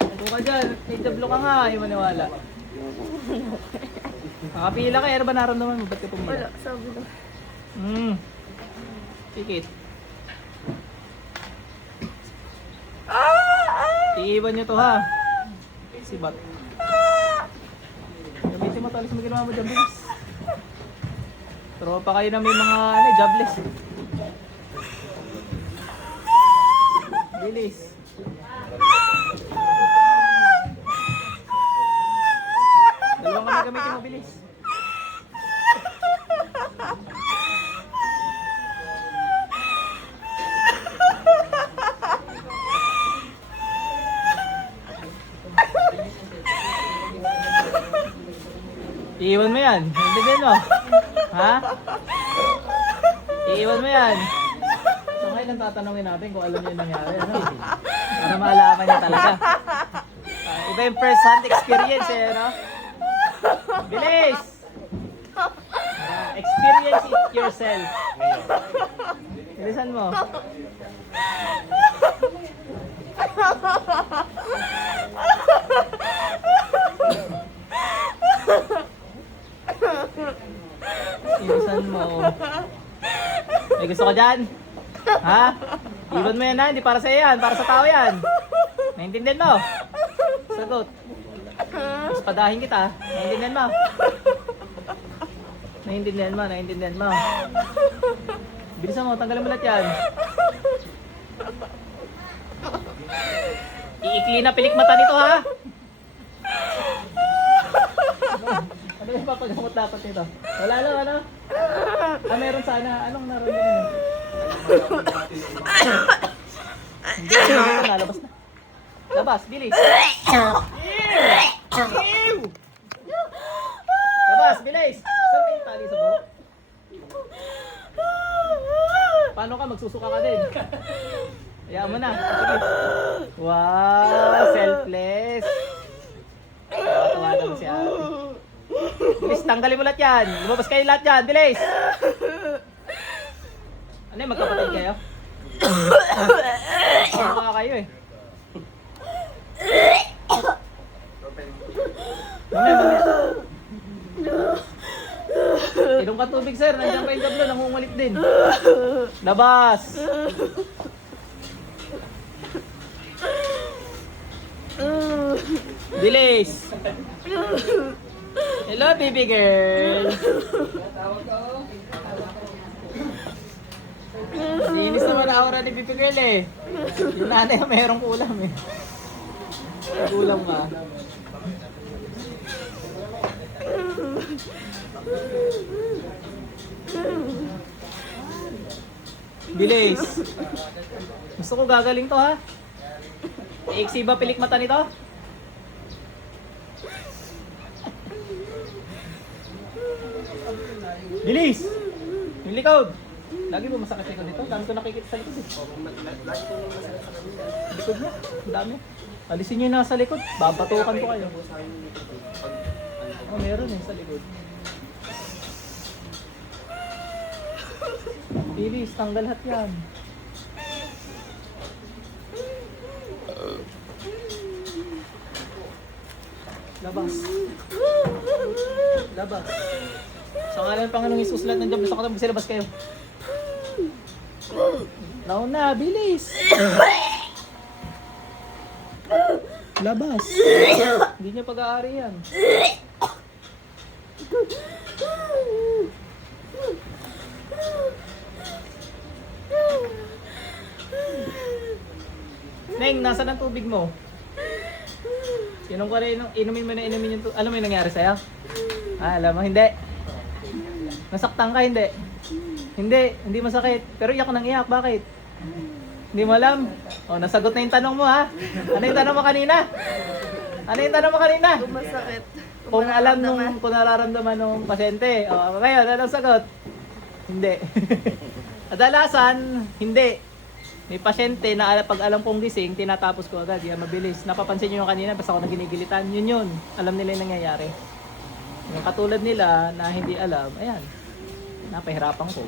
Ito ka dyan, nagdablo ka nga, ayaw maniwala. Nakapila ka, ano ba naramdaman mo? Ba't ka pumila? Wala, sabi ko. Pikit. Iiwan nyo to ha. Sibat. Gamitin mo to, alis mo ginawa mo dyan, bilis. Tropa kayo na may mga jobless. Bilis. Dalawang kami gamitin mo, bilis. Iiwan mo yan. Hindihin mo. Ha? Iiwan mo yan. So ngayon lang tatanungin natin kung alam niyo yung nangyari. Ano? Para maalaman niya talaga. Iba yung first hand experience eh. No? Bilis! Experience it yourself. Bilisan mo. Bilisan mo. May gusto ka dyan? Ha? Iwan mo yan ha, hindi para sa yan, para sa tao yan. Naintindihan mo? Sagot. Mas padahin kita. Naintindihan mo? Naintindihan mo, naintindihan mo. Bilisan mo, tanggalin mo lahat yan. Iikli na pilik mata nito ha. Ano yung papagamot dapat nito? Wala lang ano? Meron sana. Anong naramdaman mo? Hindi, nalabas na. Labas, bilis. Labas, bilis. Saan may tali sa buhok? Paano ka? Magsusuka ka din. Hayaan mo na. Sige. Wow, selfless. Tawa-tawa mo si ate. Bilis, tanggalin mo lahat yan. Lumabas kayo lahat yan. Bilis. Ano yung magkapatid kayo? Ano kayo eh? Mamaya. Ilong ka tubig sir. Nandiyan pa yung tablo. Nangungulit din. Labas. Bilis. Hello baby girl. Linis naman ang aura ni baby girl eh. Yung nanay mayroong kulam eh. Kulam ka. Bilis. Gusto ko gagaling to ha. Iksi ba pilik mata nito? Bilis! Yung likod! Lagi mo masakit sa likod dito? Dami ko nakikita sa likod eh. Likod niya? Ang dami. Alisin niyo yung nasa likod. Babatukan ko kayo. Oh, meron eh sa likod. Bilis, tanggal lahat yan. Labas. Labas. Sa ngalan ng Panginoong Hesus, lahat ng Diyos, sa katang magsilabas kayo. Nauna, bilis. Labas. Hindi niya pag-aari yan. Neng, nasaan ang tubig mo? Sinong ka rin, inumin mo na inumin yung tubig. Alam mo yung nangyari sa'yo? Alam mo, hindi. Nasaktan ka, hindi. Hindi masakit. Pero iyak nang iyak, bakit? Hindi mo alam? O, nasagot na yung tanong mo ha? Ano yung tanong mo kanina? Ano yung tanong mo kanina? Kung masakit. Kung alam kung nararamdaman ng pasyente. O, ngayon, anong sagot? Hindi. Kadalasan, hindi. May pasyente na pag alam kong gising, tinatapos ko agad. Yan, mabilis. Napapansin nyo yung kanina, basta ako naginigilitan. Yun. Alam nila yung nangyayari. Yung katulad nila na hindi alam, ayan. Napahirapan ko.